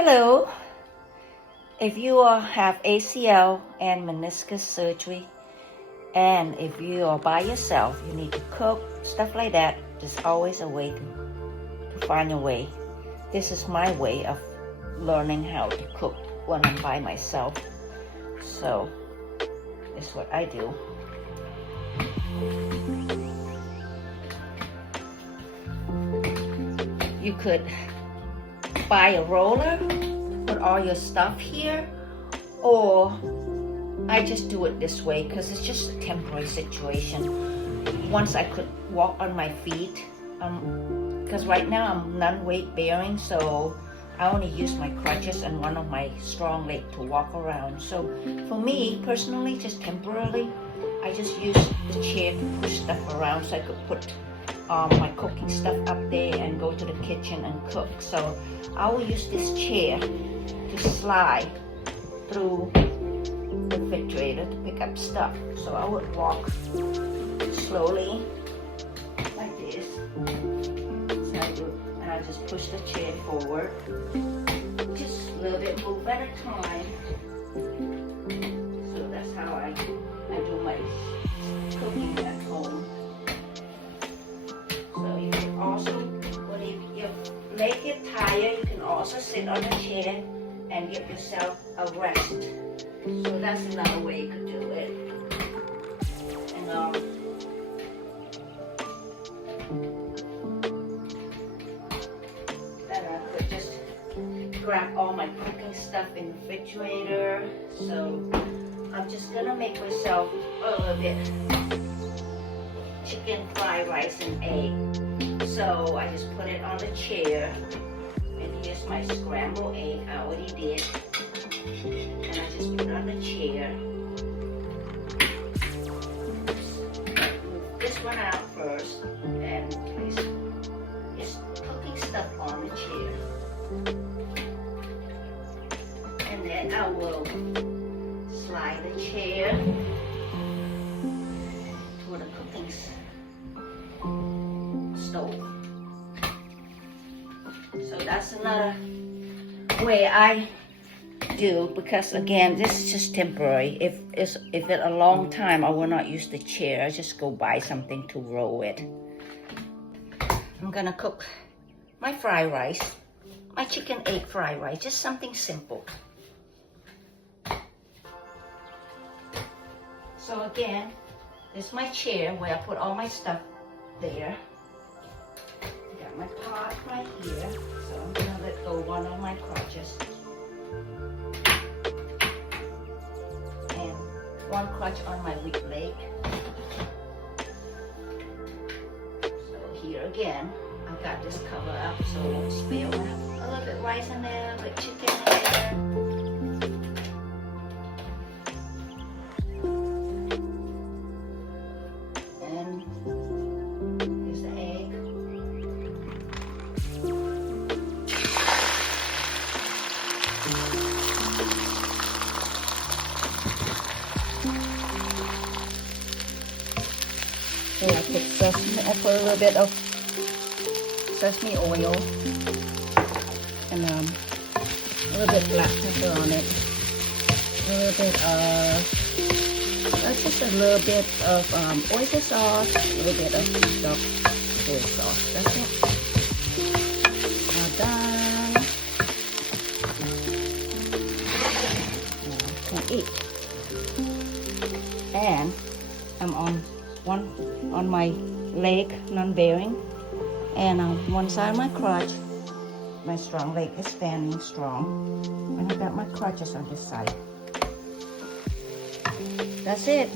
Hello. If you have ACL and meniscus surgery, and if you are by yourself, you need to cook, stuff like that, there's always a way to find your way. This is my way of learning how to cook when I'm by myself. So, it's what I do. You could buy a roller, put all your stuff here, or I just do it this way because it's just a temporary situation. Once I could walk on my feet, because right now I'm non-weight bearing, so I only use my crutches and one of my strong legs to walk around. So for me personally, just temporarily, I just use the chair to push stuff around so I could put my cooking stuff up there and go to the kitchen and cook. So I will use this chair to slide through the refrigerator to pick up stuff. So I would walk slowly like this. So I do, and I just push the chair forward, just a little bit, move at a time. So that's how I do my cooking at home. So you can also, when your leg get tired, you can also sit on a chair and give yourself a rest. So that's another way you could do it. And then I could just grab all my cooking stuff in the refrigerator. So I'm just gonna make myself a little bit chicken fried rice and egg. So I just put it on the chair, and here's my scrambled egg I already did, and I just put it on the chair. Move this one out first and place this cooking stuff on the chair, and then I will slide the chair to the cooking stove. So that's another way I do, because again, this is just temporary. If it's a long time, I will not use the chair. I just go buy something to roll it. I'm gonna cook my fried rice, my chicken egg fried rice, just something simple. So again, this is my chair where I put all my stuff there. Got my pot right here, so I'm gonna let go one of my crutches. And one crutch on my weak leg. So here again, I've got this cover up so it won't spill. I have a little bit rice in there, a little chicken in there. So I put sesame, I put a little bit of sesame oil and a little bit black pepper on it. A little bit that's just a little bit of oyster sauce, a little bit of dark soy sauce. That's it. Done. Now I can eat. And I'm on my leg, non-bearing, and on one side of my crutch, my strong leg is standing strong, and I got my crutches on this side. That's it.